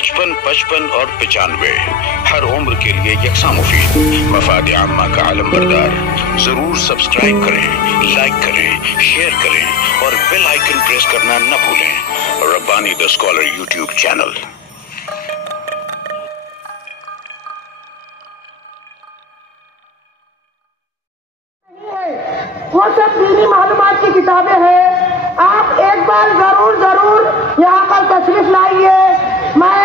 55 55 और 95 हर उम्र के लिए यकसा मुफीद। मफाद आम्मा का आलम बरदार। जरूर सब्सक्राइब करें, लाइक करें, शेयर करें और बेल आइकन प्रेस करना न भूलें। Rabbani the scholar YouTube channel. वो सब दीनी मालूमात की किताबें हैं। आप एक बार जरूर यहाँ पर तशरीफ लाइए। मैं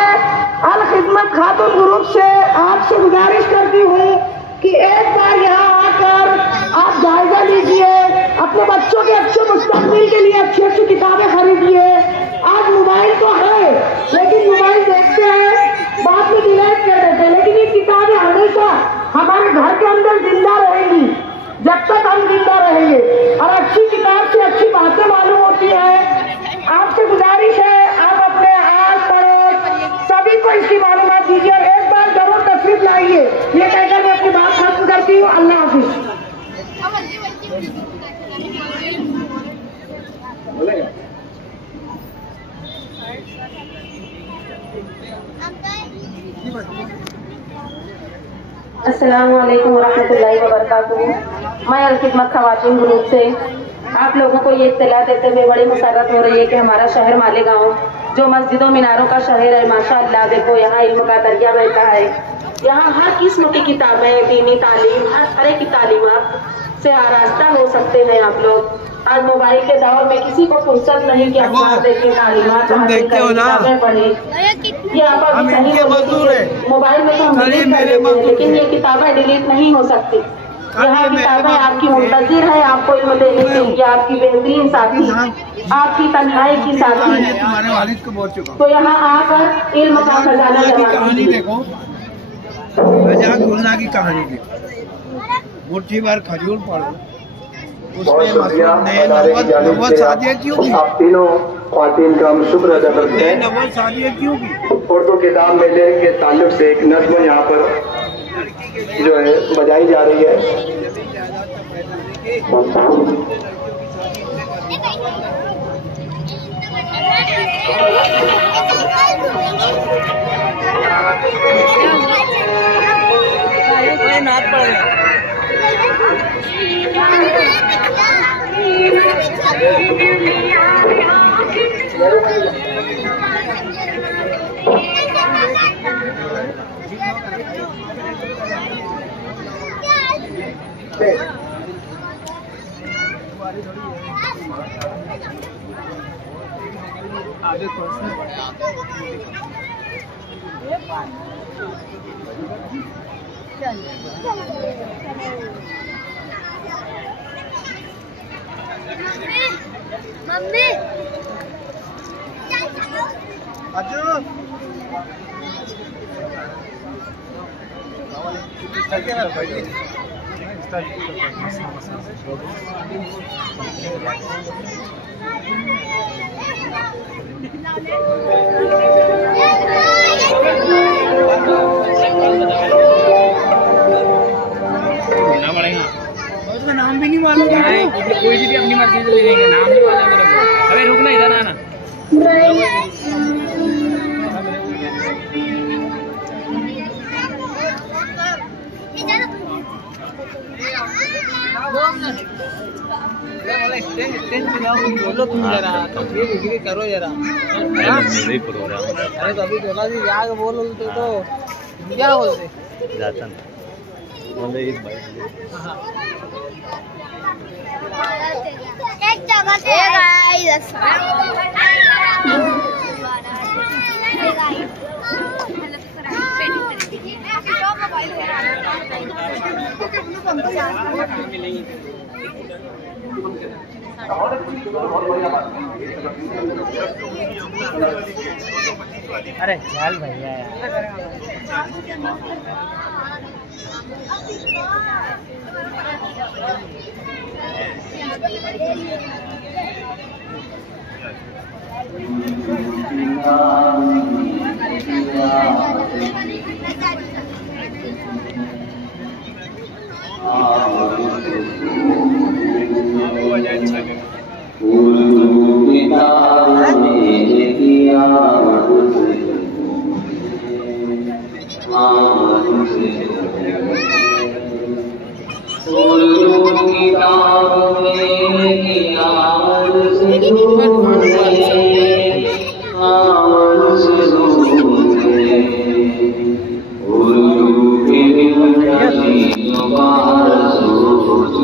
अल खिदमत खातून ग्रुप से आपसे गुजारिश करती हूँ कि एक बार यहाँ आकर आप जायजा लीजिए, अपने बच्चों के अच्छे मुस्तकबिल के लिए अच्छी अच्छी किताबें खरीदिए। आज मोबाइल तो है, लेकिन मोबाइल देखते हैं, बाद में डिलीट कर देते हैं, लेकिन ये किताबें हमेशा हमारे घर के अंदर जिंदा रहेंगी जब तक हम जिंदा रहेंगे। और अच्छी किताब से अच्छी बातें मालूम होती है। आपसे गुजारिश है, आप अपने आस पड़ोस सभी को इसकी मालूमात दीजिए और एक बार जरूर तशरीफ लाइए। ये कहकर मैं अपनी बात खत्म करती हूँ। अल्लाह हाफिज। अस्सलामु अलैकुम वरहमतुल्लाहि वबरकातुहू। मैं अल खिदमत खवातीन ग्रुप से आप लोगों को ये इत्तला देते हुए बड़ी मुसर्रत हो रही है कि हमारा शहर मालेगांव जो मस्जिदों मीनारों का शहर है, माशाअल्लाह देखो यहाँ इल्म का दरिया बहता है। यहाँ हर किस्म की किताबें, दीनी तालीम, हर तरह की तालीमात से आरास्ता हो सकते हैं आप लोग। आज मोबाइल के दौर में किसी को फुर्सत नहीं कि अखबार देखे, तालीमात किताबें पढ़े। यहाँ पर मोबाइल में तो हम डिलीट कर देते हैं, लेकिन ये किताबें डिलीट नहीं हो सकती। यहाँ किताबें आपकी मुंतजिर है आपको इल्म देने के लिए, आपकी बेहतरीन साथी, आपकी तन्हाई की साथी। तो यहाँ आकर इल्म का खजाना कहानी देखो, गुलना की कहानी देखो, मुट्ठी भर खजूर पढ़ो, उसमें नवल शादियाँ क्यों की? आप तीनों ख्वातीन का हम शुक्र अदा करते हैं। नवल शादियाँ क्यों की? उर्दू किताब मेले के ताल्लुक से एक नज्म यहाँ पर जो है बजाई जा रही है। नाच पड़ेगा। आगे मम्मी उसका नाम भी नहीं मालूम है, कोई भी अपनी मर्जी से ले लेंगे, नाम नहीं मालूम मेरे को। अबे रुकना, इधर आना। बोलो तुम जरा, तस्वीर करो जरा। अरे तो अभी बोला जी जाके बोलो तो क्या बोलते जाता अरे चल भैया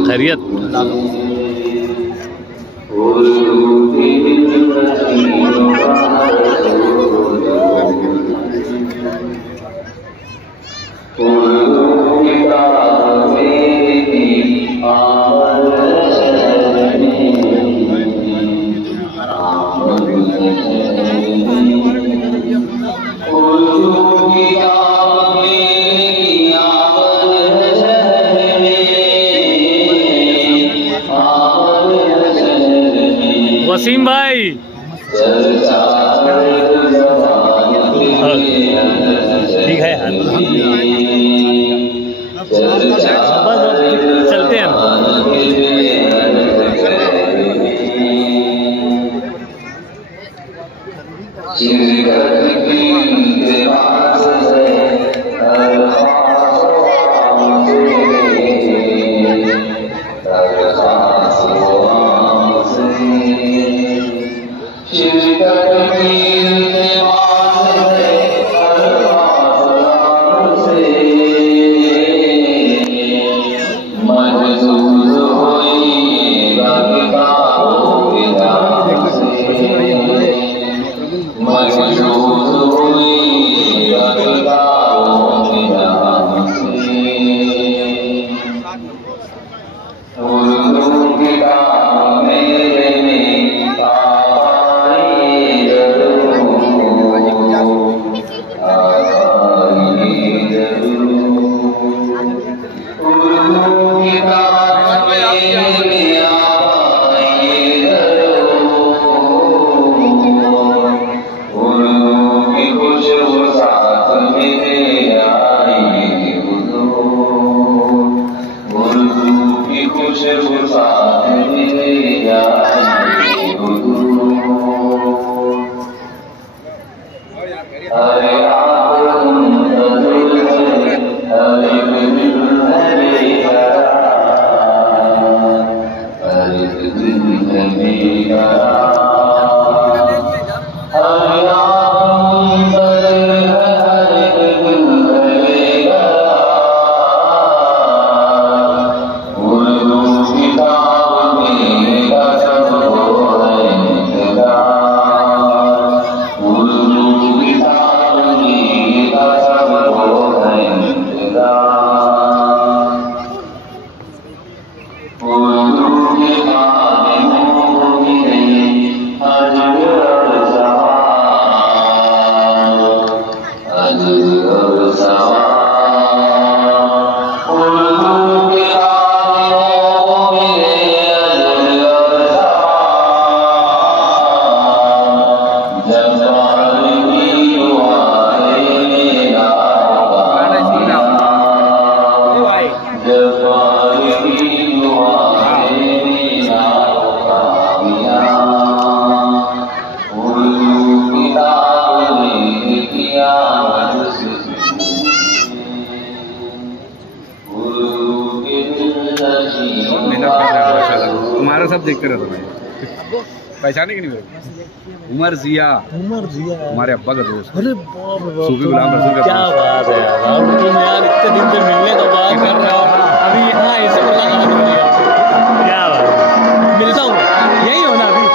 खैरियत। वसीम भाई ठीक है यार, बस चलते हैं। तुम्हारा सब देखते रहता मैं, पहचाने कि नहीं मेरे? उमर जिया हमारे अब्बा का दोस्त। अरे सूफी गुलाम रसूल का। क्या बात है यार, यार इतने दिन से मिलने का बात कर रहा हूँ, अभी यहाँ ऐसे मुलाकात हो रही है। क्या बात है, मिलता हूँ यही हो ना अभी।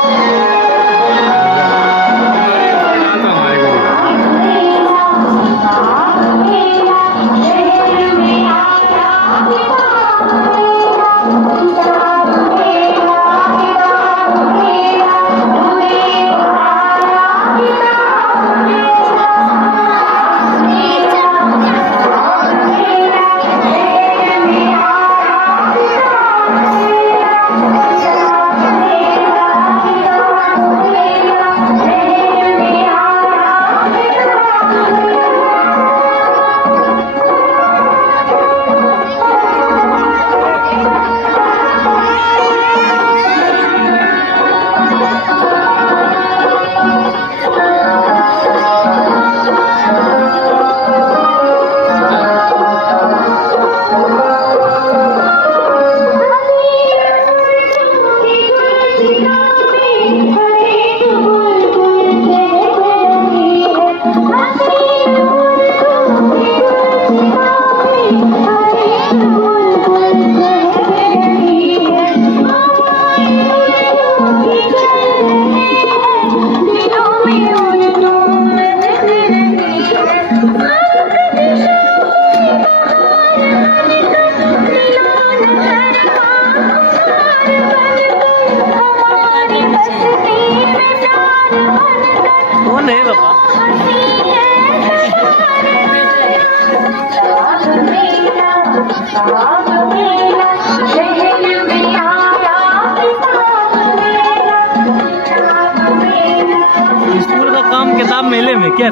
क्या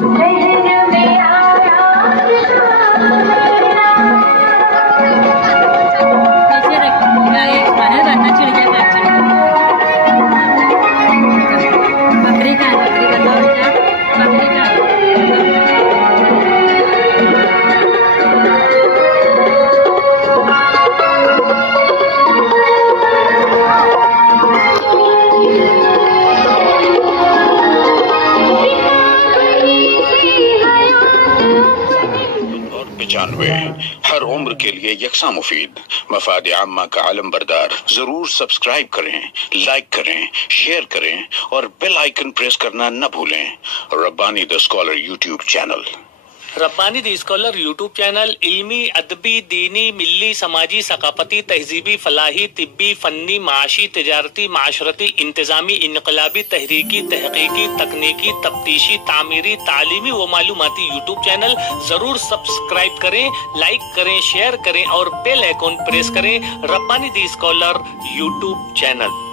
हर उम्र के लिए यकसा मुफीद मफाद आम्मा का आलम बरदार। जरूर सब्सक्राइब करें, लाइक करें, शेयर करें और बेल आइकन प्रेस करना न भूलें। Rabbani the scholar YouTube channel. Rabbani the scholar YouTube channel इल्मी, अदबी, दीनी, मिल्ली, समाजी, सकाफती, तहजीबी, फलाही, तिब्बी, फन्नी, माशी, तिजारती, माशरती, इंतजामी, इनकलाबी, तहरीकी, तहकीकी, तकनीकी, तफ्तीशी, तामीरी, तालीमी व मालूमाती यूट्यूब चैनल। जरूर सब्सक्राइब करें, लाइक करें, शेयर करें और बेल आइकन प्रेस करें। Rabbani the scholar YouTube channel.